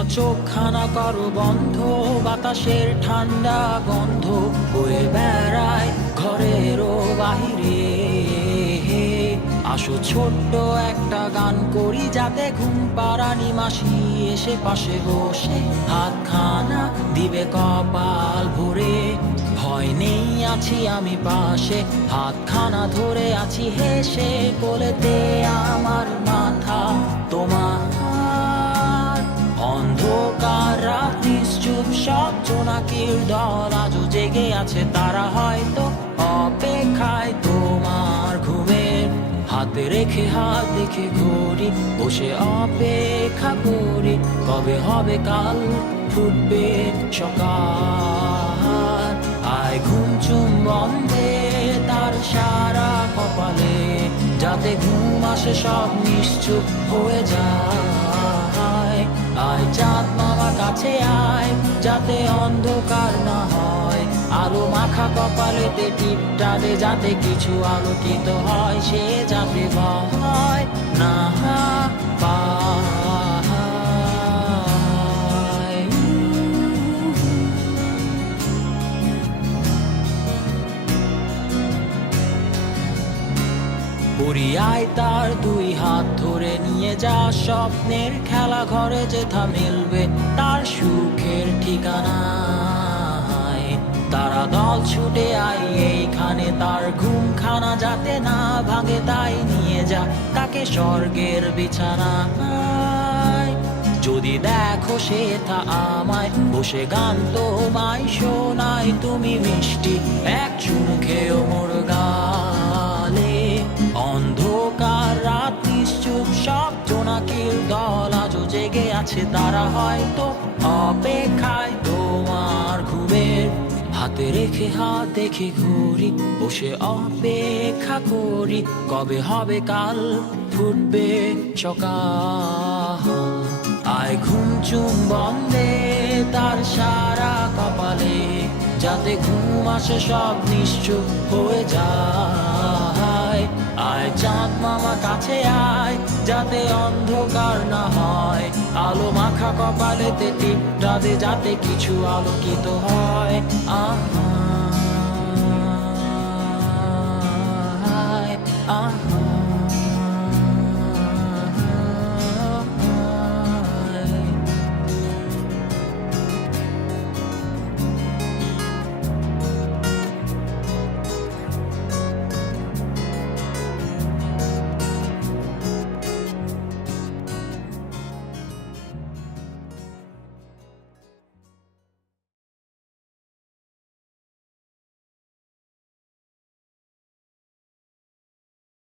খোলা চোখখানা করো বন্ধ, বাতাসের ঠান্ডা গন্ধ বয়ে বেড়ায় ঘরেরও বাহিরে। আসো ছোট্ট একটা গান করি, যাতে ঘুম পাড়ানি মাসি এসে পাশে বসে হাতখানা দিবে কপাল ভরে। ভয় নেই, আছি আমি পাশে, হাতখানা ধরে আছি হেসে, কোলেতে আমার মাথা তোমার। অন্ধকার রাত নিশ্চুপ, সব জোনাকির দল আজও জেগে আছে, তারা হয়তো অপেক্ষায় তোমার ঘুমের। হাতে রেখে হাত দেখে ঘড়ি, বসে অপেক্ষা করি, কবে হবে কাল, ফুটবে সকাল। আয় ঘুম চুম বন্ধে তার সারা কপালে, যাতে ঘুম আসে সব নিশ্চুপ হয়ে যায়। আয় চাঁদ মামা কাছে আয়, যাতে অন্ধকার না হয়, আলো মাখা কপালেতে টিপটা দে, যাতে কিছু আলোকিত হয়, সে যাতে ভয় না পায়। পরিয়ায় তার দুই হাত ধরে নিয়ে যা, স্বপ্নের খেলা ঘরে যেথা মিলবে তার সুখের ঠিকানা। তারা দল ছুটে আই এইখানে, তার ঘুমখানা যাতে না ভাঙে, তাই নিয়ে যা তাকে স্বর্গের বিছানায়। যদি দেখো সে তা আমায় বসে গান তোমায় শোনায়, তুমি মিষ্টি এক চুমু খেয়েও মোর গালে। অন্ধকার রাত নিশ্চুপ, সব জোনাকির দল আজও জেগে আছে, তারা হয়তো অপেক্ষায় তোমার ঘুমের। হাতে রেখে হাত দেখে ঘুরি, বসে অপেক্ষা করি, কবে হবে কাল, ফুটবে সকাল। আয় ঘুম চুম বন্ধে তার সারা কপালে, যাতে ঘুম আসে সব নিশ্চুপ হয়ে যায়। আয় চাঁদ মামা কাছে আয়, যাতে অন্ধকার না হয়, আলো মাখা কপালেতে টিপটা দে, যাতে কিছু আলোকিত হয়। আহা আহা